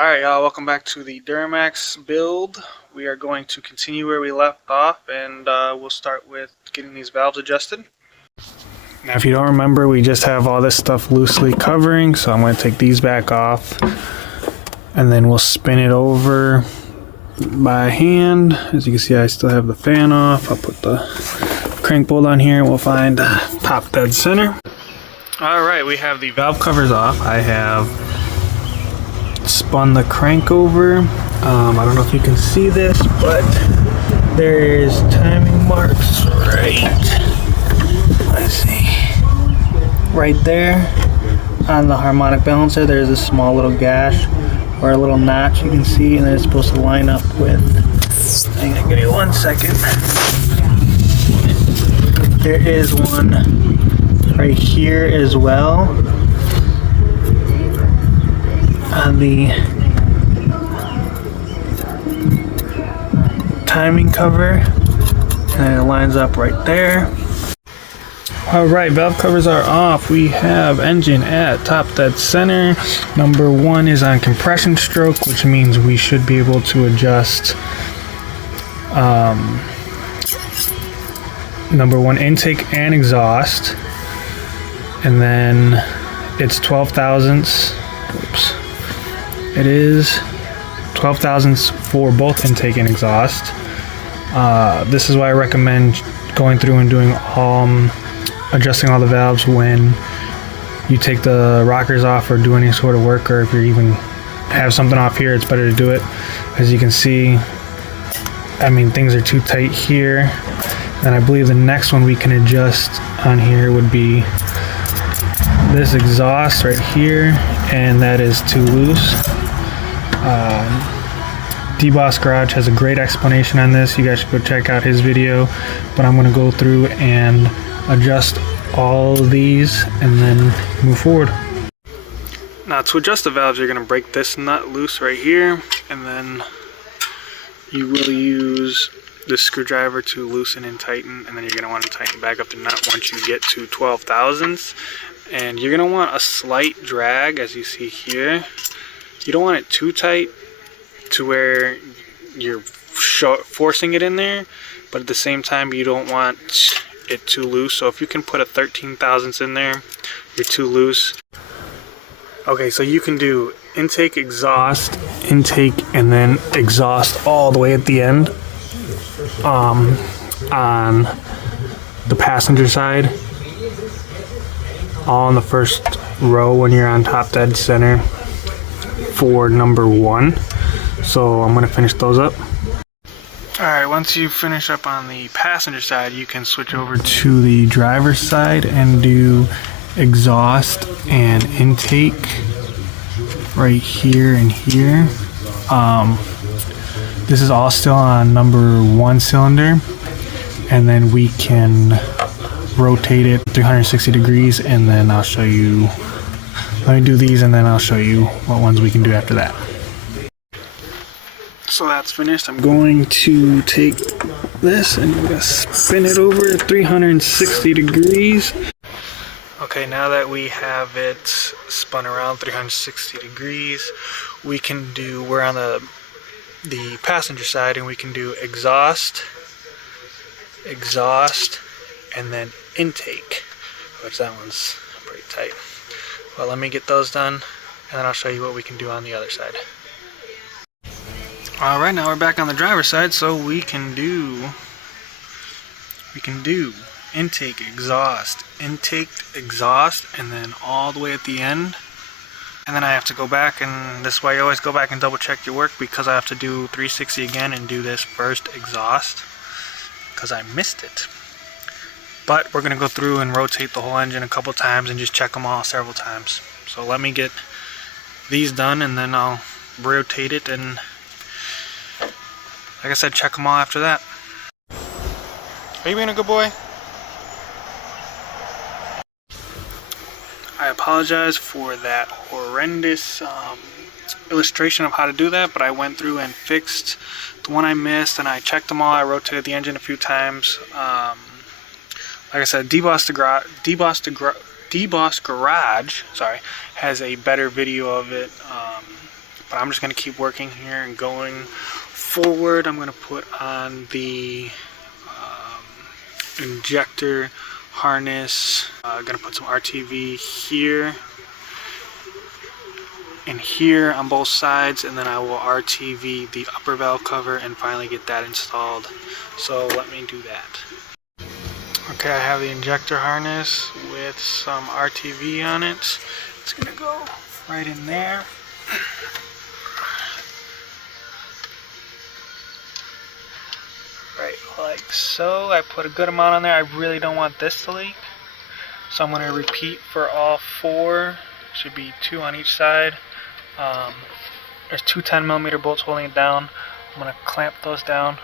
Alright y'all, welcome back to the Duramax build. We are going to continue where we left off, and we'll start with getting these valves adjusted. Now if you don't remember, we just have all this stuff loosely covering, so I'm going to take these back off and then we'll spin it over by hand. As you can see, I still have the fan off. I'll put the crank bolt on here and we'll find top dead center. Alright, we have the valve covers off. I have spun the crank over. I don't know if you can see this, but there's timing marks let's see, right there on the harmonic balancer. There's a small little gash or a little notch you can see, and it's supposed to line up with, hang on, give me 1 second. There is one right here as well on the timing cover, and it lines up right there. Alright, valve covers are off. We have engine at top dead center. Number 1 is on compression stroke, which means we should be able to adjust number 1 intake and exhaust, and then it's 12 thousandths. Oops. It is 12 thousandths for both intake and exhaust. This is why I recommend going through and doing adjusting all the valves when you take the rockers off or do any sort of work, or if you even have something off here, it's better to do it. As you can see, I mean, things are too tight here. And I believe the next one we can adjust on here would be this exhaust right here, and that is too loose. D-Boss Garage has a great explanation on this. You guys should go check out his video, but I'm going to go through and adjust all of these and then move forward. Now to adjust the valves, you're going to break this nut loose right here, and then you will use this screwdriver to loosen and tighten, and then you're going to want to tighten back up the nut once you get to 12 thousandths. And you're going to want a slight drag, as you see here. You don't want it too tight to where you're forcing it in there, but at the same time you don't want it too loose. So if you can put a 13 thousandths in there, you're too loose. Okay, so you can do intake, exhaust, intake, and then exhaust all the way at the end on the passenger side, all in the first row when you're on top dead center for number 1. So I'm going to finish those up. Alright, once you finish up on the passenger side, you can switch over to the driver's side and do exhaust and intake right here and here. This is all still on number 1 cylinder, and then we can rotate it 360 degrees, and then I'll show you. Let me do these and then I'll show you what ones we can do after that. So that's finished. I'm going to take this and I'm going to spin it over 360 degrees. Okay, now that we have it spun around 360 degrees, we can do, we're on the passenger side, and we can do exhaust, and then intake, which that one's pretty tight. Well, let me get those done, and then I'll show you what we can do on the other side. Alright, now we're back on the driver's side, so we can do intake, exhaust, and then all the way at the end. And then I have to go back, and this way you always go back and double check your work, because I have to do 360 again and do this first exhaust because I missed it. But we're going to go through and rotate the whole engine a couple times and just check them all several times. So let me get these done, and then I'll rotate it, and like I said, check them all after that. Are you being a good boy? I apologize for that horrendous illustration of how to do that, but I went through and fixed the one I missed, and I checked them all. I rotated the engine a few times. Like I said, D-Boss Garage has a better video of it but I'm just going to keep working here and going forward. I'm going to put on the injector harness. I'm going to put some RTV here and here on both sides, and then I will RTV the upper valve cover and finally get that installed. So let me do that. Okay, I have the injector harness with some RTV on it. It's gonna go right in there. Right, like so. I put a good amount on there. I really don't want this to leak, so I'm gonna repeat for all 4. Should be 2 on each side. There's 2 10mm bolts holding it down. I'm gonna clamp those down.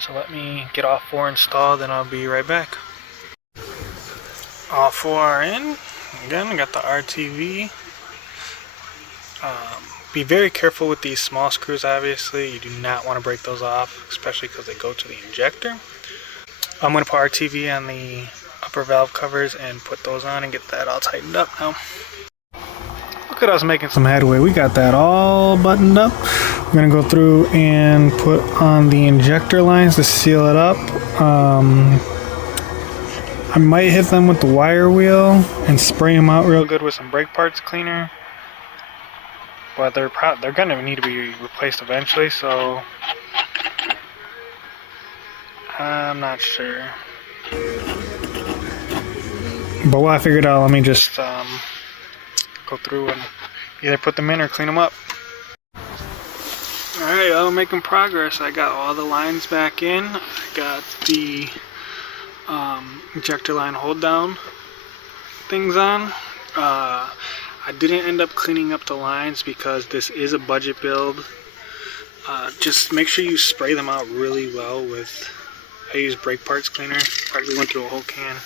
So let me get all 4 installed and I'll be right back. All 4 are in. Again, I got the RTV. Be very careful with these small screws, obviously. You do not want to break those off, especially because they go to the injector. I'm going to put RTV on the upper valve covers and put those on and get that all tightened up now. Look at us making some headway. We got that all buttoned up. We're going to go through and put on the injector lines to seal it up. I might hit them with the wire wheel and spray them out real good with some brake parts cleaner. But they're going to need to be replaced eventually, so I'm not sure. But while I figure it out, let me just go through and either put them in or clean them up. Alright, I'm making progress. I got all the lines back in. I got the injector line hold down things on. I didn't end up cleaning up the lines because this is a budget build. Just make sure you spray them out really well with, I use brake parts cleaner. Probably went through a whole can.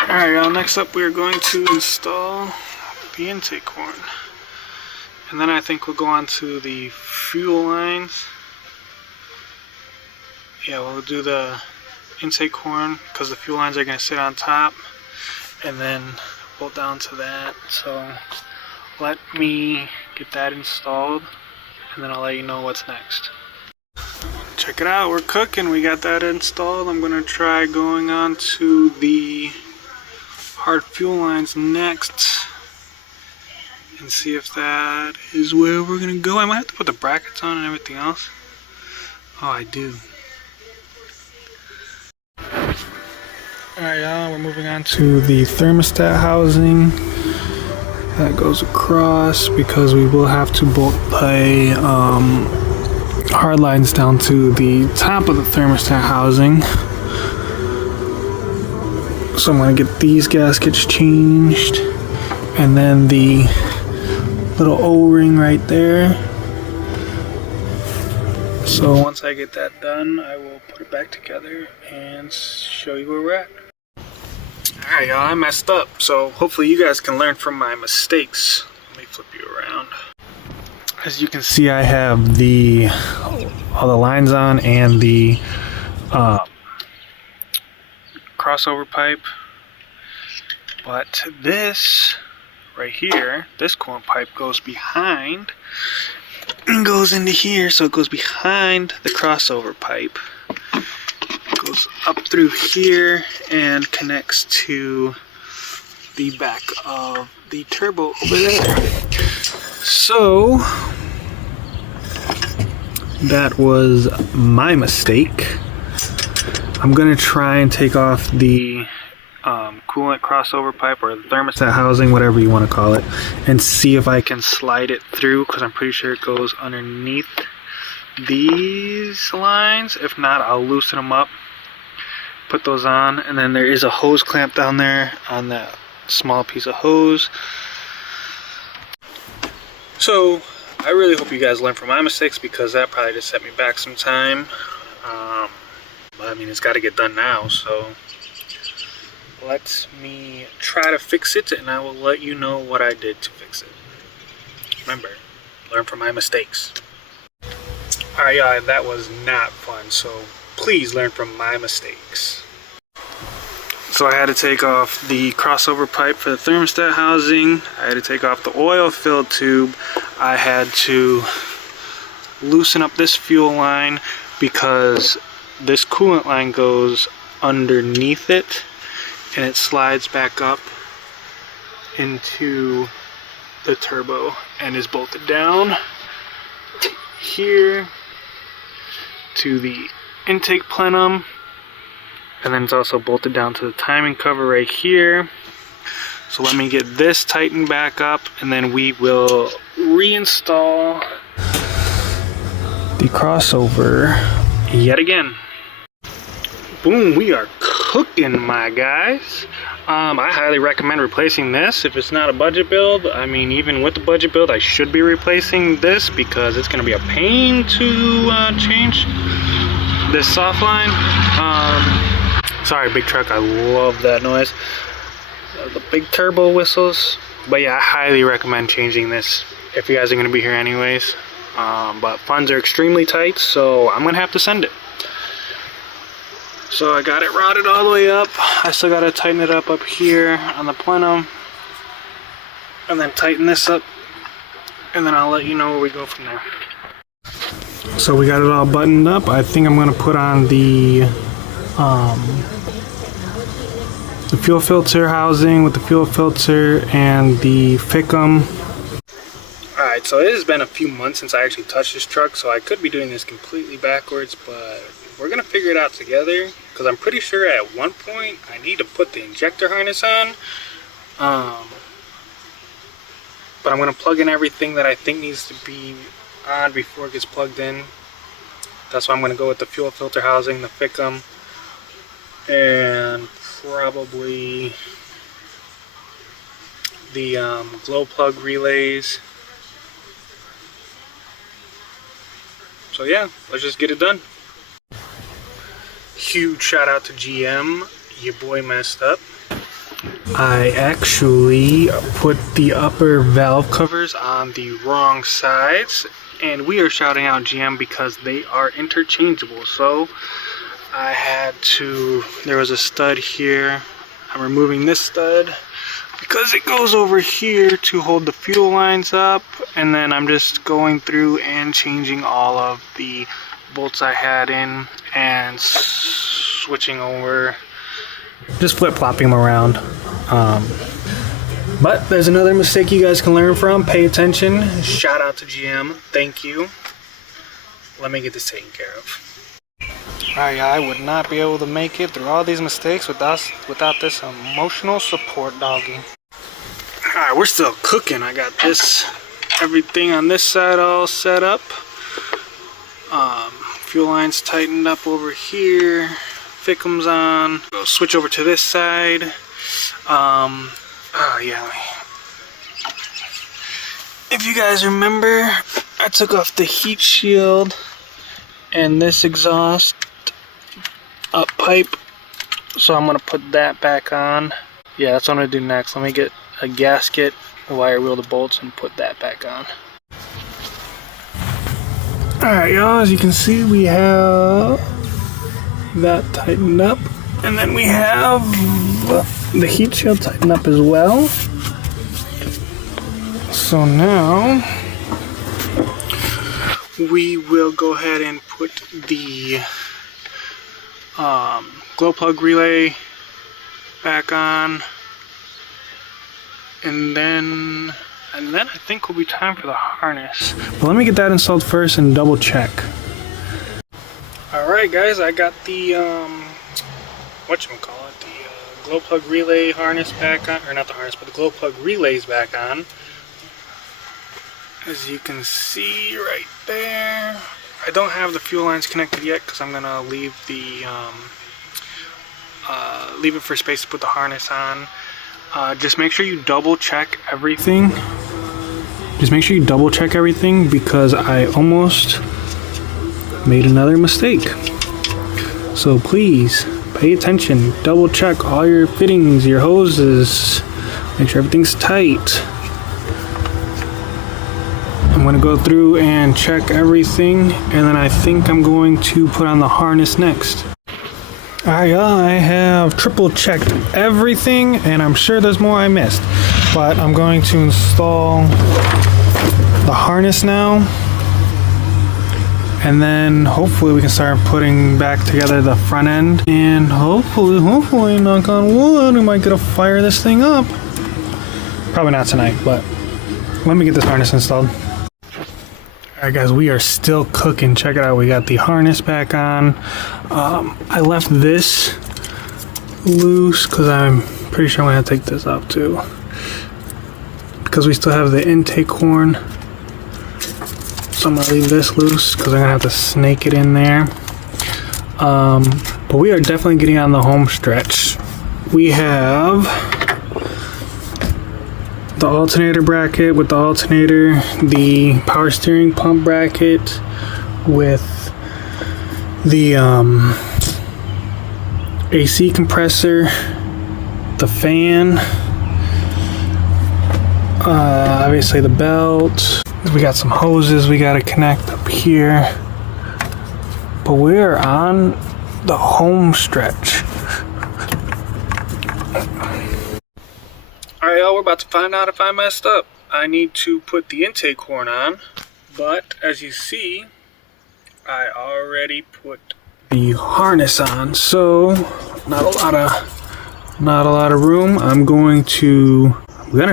Alright, next up we are going to install the intake horn. And then I think we'll go on to the fuel lines. Yeah, we'll do the intake horn because the fuel lines are going to sit on top, and then bolt down to that. So let me get that installed and then I'll let you know what's next. Check it out, we're cooking. We got that installed. I'm going to try going on to the hard fuel lines next and see if that is where we're going to go. I might have to put the brackets on and everything else. Oh, I do. Alright, y'all, we're moving on to the thermostat housing. That goes across because we will have to bolt the hard lines down to the top of the thermostat housing. So I'm going to get these gaskets changed, and then the little O-ring right there. So once I get that done, I will put it back together and show you where we're at. Alright, y'all, I messed up, so hopefully you guys can learn from my mistakes. Let me flip you around. As you can see, I have all the lines on and the crossover pipe. But this right here, this coolant pipe goes behind and goes into here, so it goes behind the crossover pipe. Goes up through here and connects to the back of the turbo over there. So that was my mistake. I'm gonna try and take off the coolant crossover pipe or the thermostat housing, whatever you want to call it, and see if I can slide it through, because I'm pretty sure it goes underneath these lines. If not, I'll loosen them up, put those on, and then there is a hose clamp down there on that small piece of hose. So I really hope you guys learn from my mistakes, because that probably just set me back some time. But I mean, it's got to get done now, so let me try to fix it, and I will let you know what I did to fix it. Remember, learn from my mistakes. Alright, y'all, that was not fun, so please learn from my mistakes. So I had to take off the crossover pipe for the thermostat housing. I had to take off the oil filled tube. I had to loosen up this fuel line because this coolant line goes underneath it and it slides back up into the turbo and is bolted down here to the intake plenum, and then it's also bolted down to the timing cover right here. So let me get this tightened back up and then we will reinstall the crossover yet again. Boom, we are cooking, my guys. I highly recommend replacing this if it's not a budget build. I mean, even with the budget build, I should be replacing this because it's going to be a pain to change this soft line. Sorry, big truck, I love that noise. The big turbo whistles. But yeah, I highly recommend changing this if you guys are going to be here anyways. But funds are extremely tight, so I'm going to have to send it. So I got it routed all the way up. I still got to tighten it up here on the plenum. And then tighten this up. And then I'll let you know where we go from there. So we got it all buttoned up. I think I'm going to put on the fuel filter housing with the fuel filter and the FICM. Alright, so it has been a few months since I actually touched this truck, so I could be doing this completely backwards, but we're going to figure it out together, because I'm pretty sure at one point I need to put the injector harness on. But I'm going to plug in everything that I think needs to be on before it gets plugged in. That's why I'm going to go with the fuel filter housing, the FICM, and probably the glow plug relays. So yeah, let's just get it done. Huge shout out to GM, your boy messed up. I actually put the upper valve covers on the wrong sides, and we are shouting out GM because they are interchangeable. So I had to, there was a stud here. I'm removing this stud because it goes over here to hold the fuel lines up, and then I'm just going through and changing all of the bolts I had in and switching over, just flip-flopping them around. But there's another mistake you guys can learn from. Pay attention. Shout out to GM. Thank you. Let me get this taken care of. Alright, I would not be able to make it through all these mistakes without this emotional support doggy. Alright, we're still cooking. I got everything on this side all set up. Fuel lines tightened up over here. FICM's on. Go switch over to this side. If you guys remember, I took off the heat shield and this exhaust up pipe, so I'm gonna put that back on. Yeah, that's what I'm gonna do next. Let me get a gasket, wire wheel the bolts, and put that back on. Alright y'all, as you can see, we have that tightened up, and then we have the heat shield tightened up as well. So now we will go ahead and put the glow plug relay back on, and then I think will be time for the harness. But let me get that installed first and double check. Alright guys, I got the whatchamacallit, the glow plug relay harness back on, or not the harness, but the glow plug relays back on. As you can see right there, I don't have the fuel lines connected yet because I'm gonna leave the leave it for space to put the harness on. Just make sure you double check everything. Just make sure you double check everything because I almost made another mistake. So please pay attention, double check all your fittings, your hoses, make sure everything's tight. I'm going to go through and check everything, and then I think I'm going to put on the harness next. Alright y'all, I have triple checked everything, and I'm sure there's more I missed, but I'm going to install the harness now, and then hopefully we can start putting back together the front end, and hopefully, knock on wood, we might get to fire this thing up. Probably not tonight, but let me get this harness installed. Alright guys, we are still cooking. Check it out, we got the harness back on. I left this loose because I'm pretty sure I'm going to take this off too, because we still have the intake horn. So I'm going to leave this loose because I'm going to have to snake it in there. But we are definitely getting on the home stretch. We have the alternator bracket with the alternator, the power steering pump bracket with the AC compressor, the fan, obviously the belt. We got some hoses we got to connect up here, but we're on the home stretch. Alright y'all, we're about to find out if I messed up. I need to put the intake horn on, but as you see, I already put the harness on, so not a lot of room. I'm gonna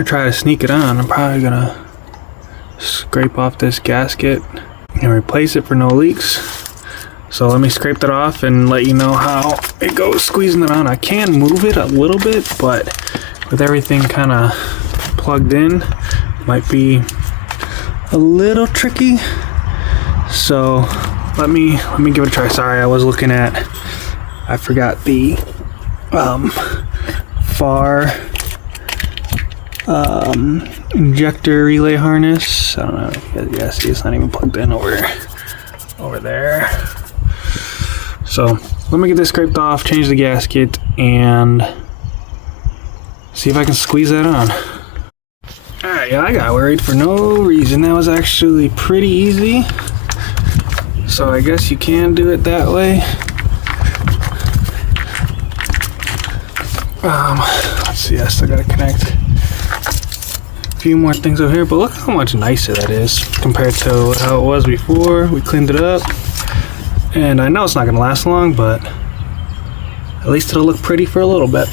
try to sneak it on. I'm probably gonna scrape off this gasket and replace it for no leaks. So let me scrape that off and let you know how it goes squeezing it on. I can move it a little bit, but with everything kind of plugged in, might be a little tricky. So let me give it a try. Sorry, I forgot the FAR injector relay harness. I don't know if you guys can see, it's not even plugged in over there. So let me get this scraped off, change the gasket, and see if I can squeeze that on. Alright, yeah, I got worried for no reason. That was actually pretty easy. So I guess you can do it that way. Let's see, I still gotta connect a few more things over here, but look how much nicer that is compared to how it was before. We cleaned it up, and I know it's not gonna last long, but at least it'll look pretty for a little bit.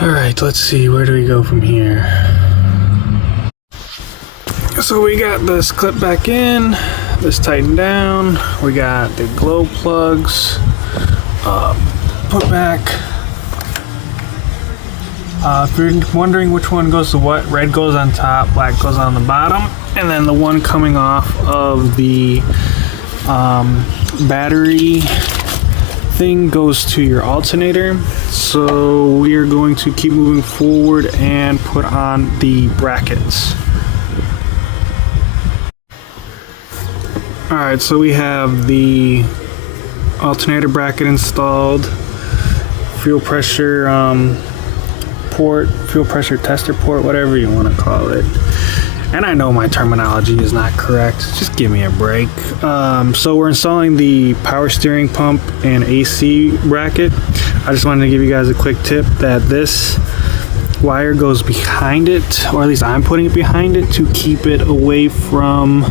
Alright, let's see, where do we go from here? So we got this clip back in, this tightened down, we got the glow plugs put back. If you're wondering which one goes to what, red goes on top, black goes on the bottom, and then the one coming off of the battery thing goes to your alternator. So we are going to keep moving forward and put on the brackets. Alright, so we have the alternator bracket installed, fuel pressure port, fuel pressure tester port, whatever you want to call it. And I know my terminology is not correct, just give me a break. So we're installing the power steering pump and AC bracket. I just wanted to give you guys a quick tip that this wire goes behind it, or at least I'm putting it behind it to keep it away from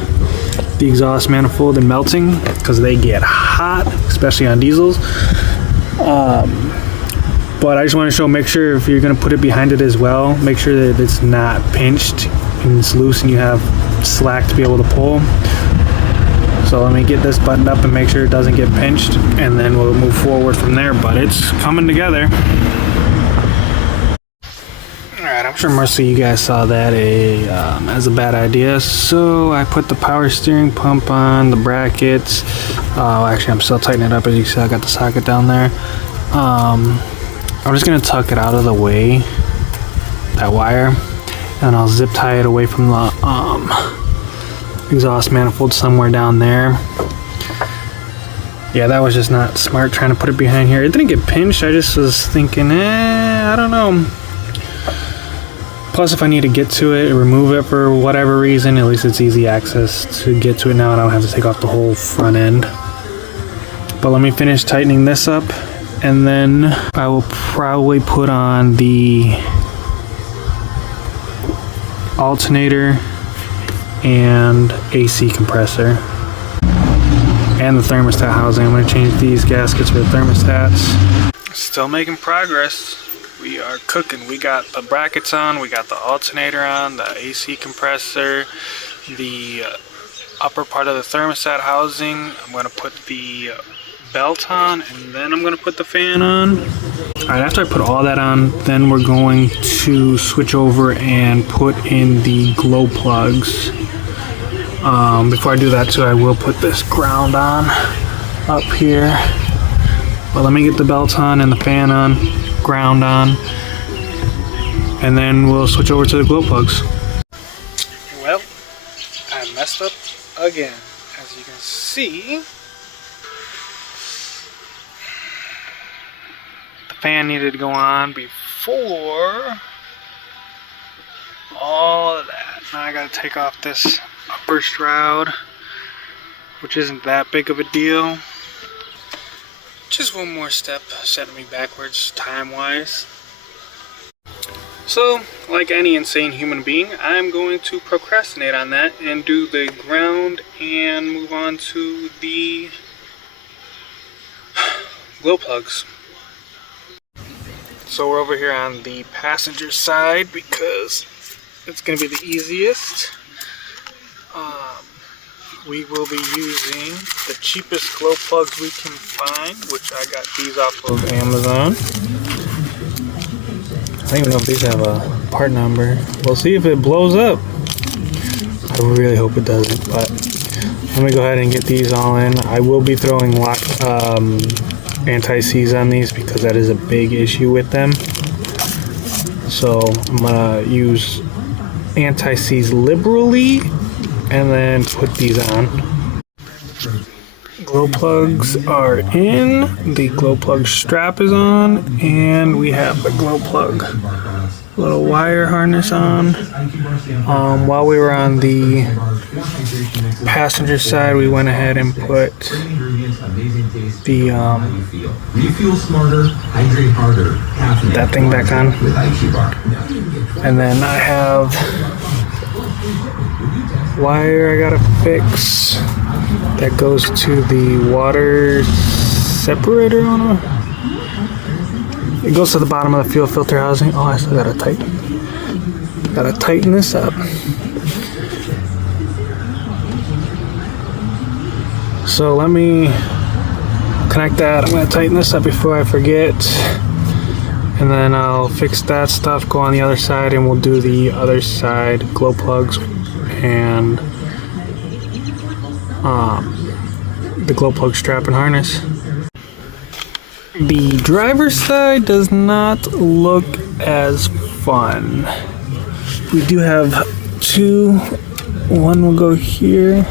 the exhaust manifold and melting, because they get hot, especially on diesels. But I just want to make sure if you're going to put it behind it as well, make sure that it's not pinched and it's loose and you have slack to be able to pull. So let me get this buttoned up and make sure it doesn't get pinched, and then we'll move forward from there, but it's coming together. Alright, I'm sure most of you guys saw that as a bad idea. So I put the power steering pump on, the brackets. Actually, I'm still tightening it up. As you see, I got the socket down there. I'm just going to tuck it out of the way, that wire, and I'll zip tie it away from the exhaust manifold somewhere down there. Yeah, that was just not smart trying to put it behind here. It didn't get pinched. I just was thinking, I don't know. Plus, if I need to get to it, remove it for whatever reason, at least it's easy access to get to it now. I don't have to take off the whole front end. But let me finish tightening this up, and then I will probably put on the alternator and AC compressor. And the thermostat housing. I'm going to change these gaskets for the thermostats. Still making progress. We are cooking. We got the brackets on, we got the alternator on, the AC compressor, the upper part of the thermostat housing. I'm going to put the belt on, and then I'm going to put the fan on. Alright, after I put all that on, then we're going to switch over and put in the glow plugs. Before I do that too, I will put this ground on up here. But let me get the belt on and the fan on, ground on, and then we'll switch over to the glow plugs. Well, I messed up again. As you can see, the fan needed to go on before all of that. Now I gotta take off this upper shroud, which isn't that big of a deal. Just one more step setting me backwards time-wise. So, like any insane human being, I'm going to procrastinate on that and do the ground and move on to the glow plugs. So we're over here on the passenger side because it's going to be the easiest. We will be using the cheapest glow plugs we can find, which I got these off of Amazon. I don't even know if these have a part number. We'll see if it blows up. I really hope it doesn't, but let me go ahead and get these all in. I will be throwing anti-seize on these because that is a big issue with them. So I'm gonna use anti-seize liberally and then put these on. Glow plugs are in, the glow plug strap is on, and we have the glow plug little wire harness on. While we were on the passenger side, we went ahead and put the that thing back on. And then I have wire I gotta fix that goes to the water separator on it goes to the bottom of the fuel filter housing. Oh, I still gotta tighten this up. So let me connect that. I'm gonna tighten this up before I forget, and then I'll fix that stuff, go on the other side, and we'll do the other side glow plugs and the glow plug strap and harness. The driver's side does not look as fun. We do have two. One will go here.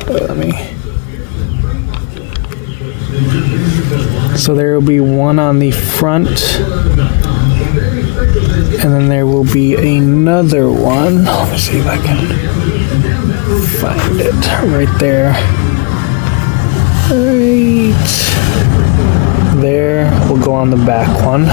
So there will be one on the front, and then there will be another one. Let me see if I can find it right there. Right there will go on the back one.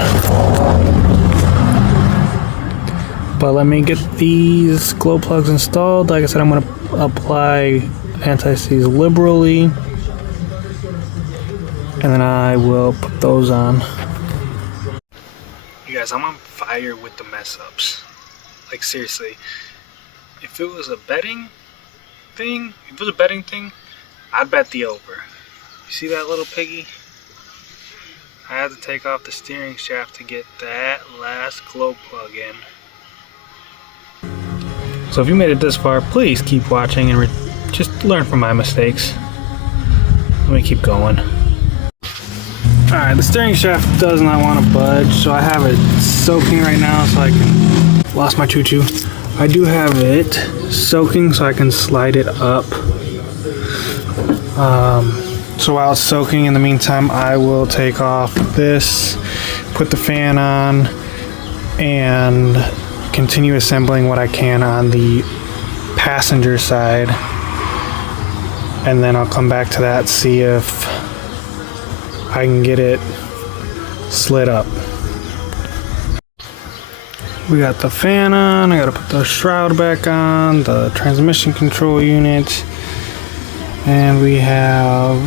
But let me get these glow plugs installed. Like I said, I'm going to apply anti-seize liberally, and then I will put those on. You guys, I'm on fire with the mess ups. Like, seriously, if it was a betting thing, I'd bet the over. You see that little piggy? I had to take off the steering shaft to get that last glow plug in. So if you made it this far, please keep watching and just learn from my mistakes. Let me keep going. Alright, the steering shaft does not want to budge, so I have it soaking right now so I can... Lost my choo-choo. I do have it soaking so I can slide it up. So while it's soaking, in the meantime, I will take off this, put the fan on, and continue assembling what I can on the passenger side. And then I'll come back to that, see if I can get it slid up. We got the fan on. I gotta put the shroud back on, the transmission control unit, and we have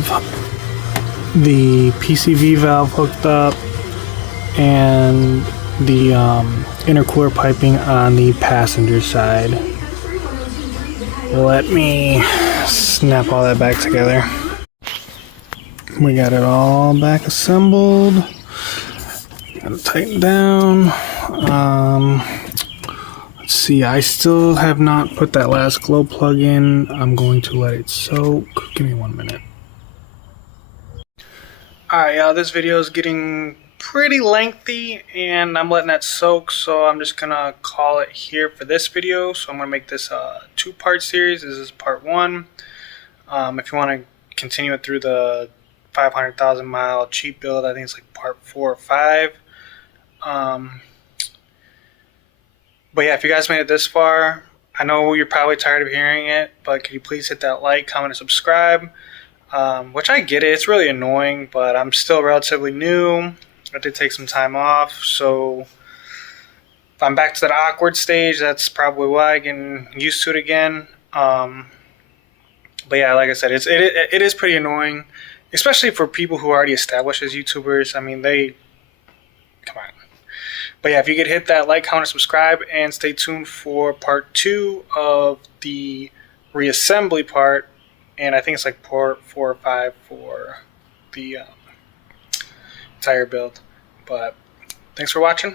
the PCV valve hooked up and the intercooler piping on the passenger side. Let me snap all that back together. We got it all back assembled. Gotta tighten down. Let's see, I still have not put that last glow plug in. I'm going to let it soak. Give me 1 minute. Alright, y'all, this video is getting pretty lengthy and I'm letting that soak, so I'm just gonna call it here for this video. So I'm gonna make this a 2-part series. This is part 1. If you want to continue it through the 500,000 mile cheap build, I think it's like part 4 or 5. But yeah, if you guys made it this far, I know you're probably tired of hearing it, but could you please hit that like, comment, and subscribe? Which I get it, it's really annoying, but I'm still relatively new. I did take some time off, so if I'm back to that awkward stage, that's probably why I'm getting used to it again. But yeah, like I said, it is pretty annoying, especially for people who are already established as YouTubers. I mean, come on. But yeah, if you could hit that like, comment, subscribe, and stay tuned for part 2 of the reassembly part. And I think it's like part 4 or 5 for the entire build. But thanks for watching.